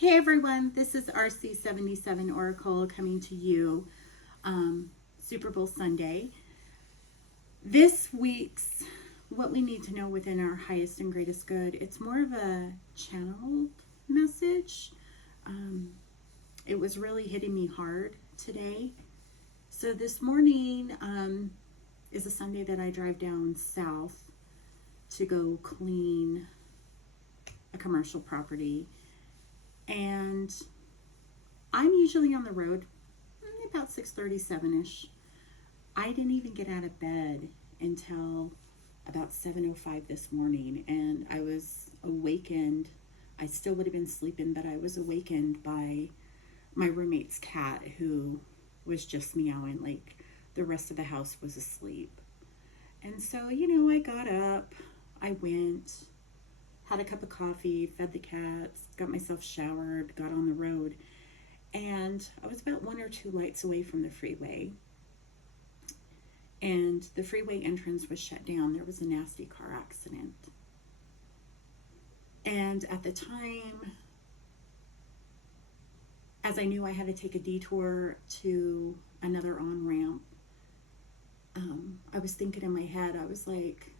Hey everyone, this is RC77 Oracle coming to you Super Bowl Sunday. This week's What We Need to Know Within Our Highest and Greatest Good, it's more of a channeled message. Um, it was really hitting me hard today. So this morning is a Sunday that I drive down south to go clean a commercial property. And I'm usually on the road about 6:37ish. I didn't even get out of bed until about 7:05 this morning, and I was awakened. I still would have been sleeping, but I was awakened by my roommate's cat, who was just meowing like the rest of the house was asleep. And so, I got up, I went, had a cup of coffee, fed the cats, got myself showered, got on the road, and I was about one or two lights away from the freeway. And the freeway entrance was shut down. There was a nasty car accident. And at the time, as I knew I had to take a detour to another on ramp, I was thinking in my head, I was like,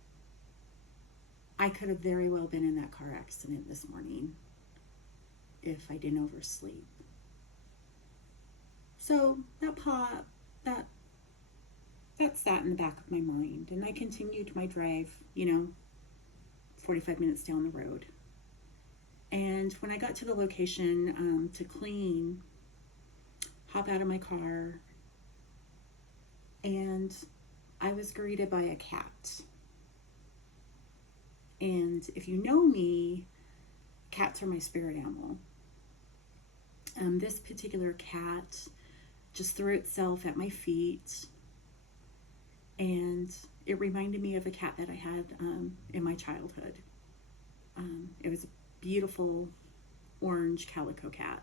I could have very well been in that car accident this morning if I didn't oversleep. So that sat in the back of my mind, and I continued my drive, 45 minutes down the road. And when I got to the location to clean, hop out of my car, and I was greeted by a cat. And if you know me, cats are my spirit animal. This particular cat just threw itself at my feet, and it reminded me of a cat that I had in my childhood. It was a beautiful orange calico cat,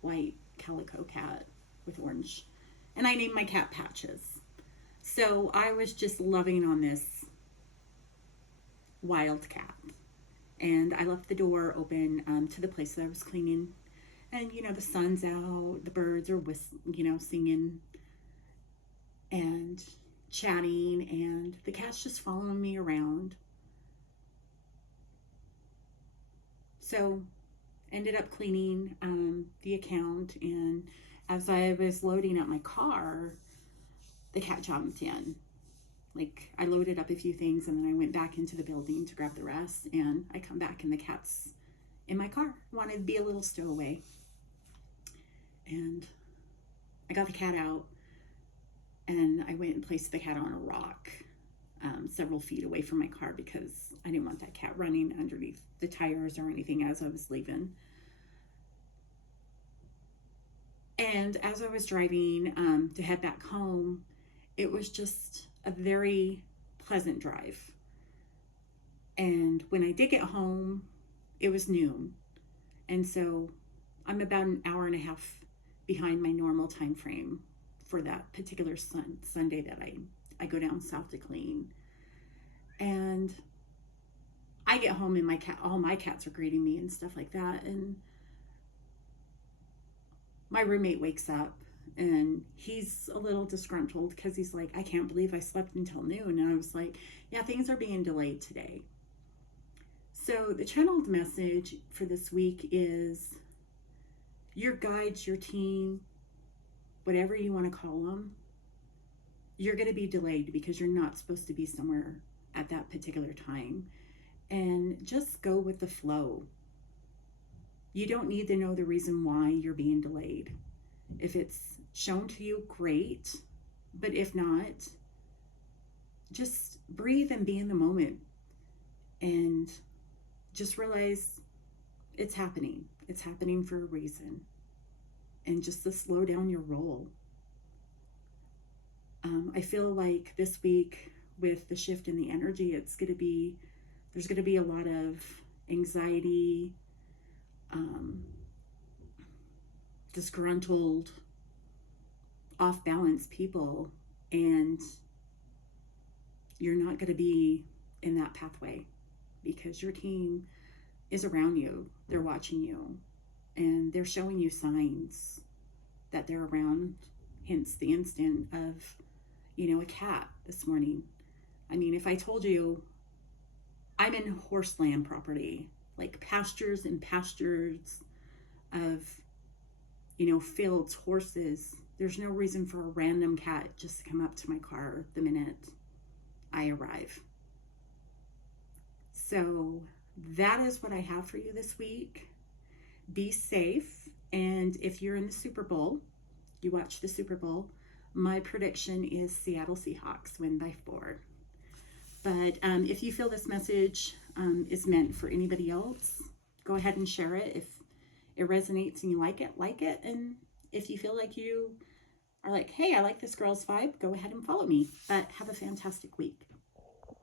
white calico cat with orange. And I named my cat Patches. So I was just loving on this wild cat. And I left the door open to the place that I was cleaning. And, the sun's out, the birds are, singing and chatting, and the cat's just following me around. So ended up cleaning the account, and as I was loading up my car, the cat jumped in. Like, I loaded up a few things, and then I went back into the building to grab the rest, and I come back and the cat's in my car. Wanted to be a little stowaway. And I got the cat out, and I went and placed the cat on a rock several feet away from my car because I didn't want that cat running underneath the tires or anything as I was leaving. And as I was driving to head back home, it was just a very pleasant drive. And when I did get home, it was noon. And so I'm about an hour and a half behind my normal time frame for that particular Sunday that I go down south to clean. And I get home and all my cats are greeting me and stuff like that. And my roommate wakes up and he's a little disgruntled because he's like, I can't believe I slept until noon. And I was like, yeah, things are being delayed today. So the channeled message for this week is your guides, your team, whatever you want to call them, you're going to be delayed because you're not supposed to be somewhere at that particular time. And just go with the flow. You don't need to know the reason why you're being delayed. If it's shown to you, great. But if not, just breathe and be in the moment. And just realize it's happening. It's happening for a reason. And just to slow down your roll. I feel like this week with the shift in the energy, there's going to be a lot of anxiety, disgruntled, off balance people, and you're not going to be in that pathway because your team is around you. They're watching you. and they're showing you signs that they're around, hence the instant of, a cat this morning. I mean, if I told you I'm in horseland property, like pastures and pastures of, fields, horses, there's no reason for a random cat just to come up to my car the minute I arrive. So that is what I have for you this week. Be safe. And if you're in the Super Bowl, you watch the Super Bowl, my prediction is Seattle Seahawks win by 4. But if you feel this message is meant for anybody else, go ahead and share it. If it resonates and you like it. And if you feel like you are like, hey, I like this girl's vibe, go ahead and follow me. But have a fantastic week.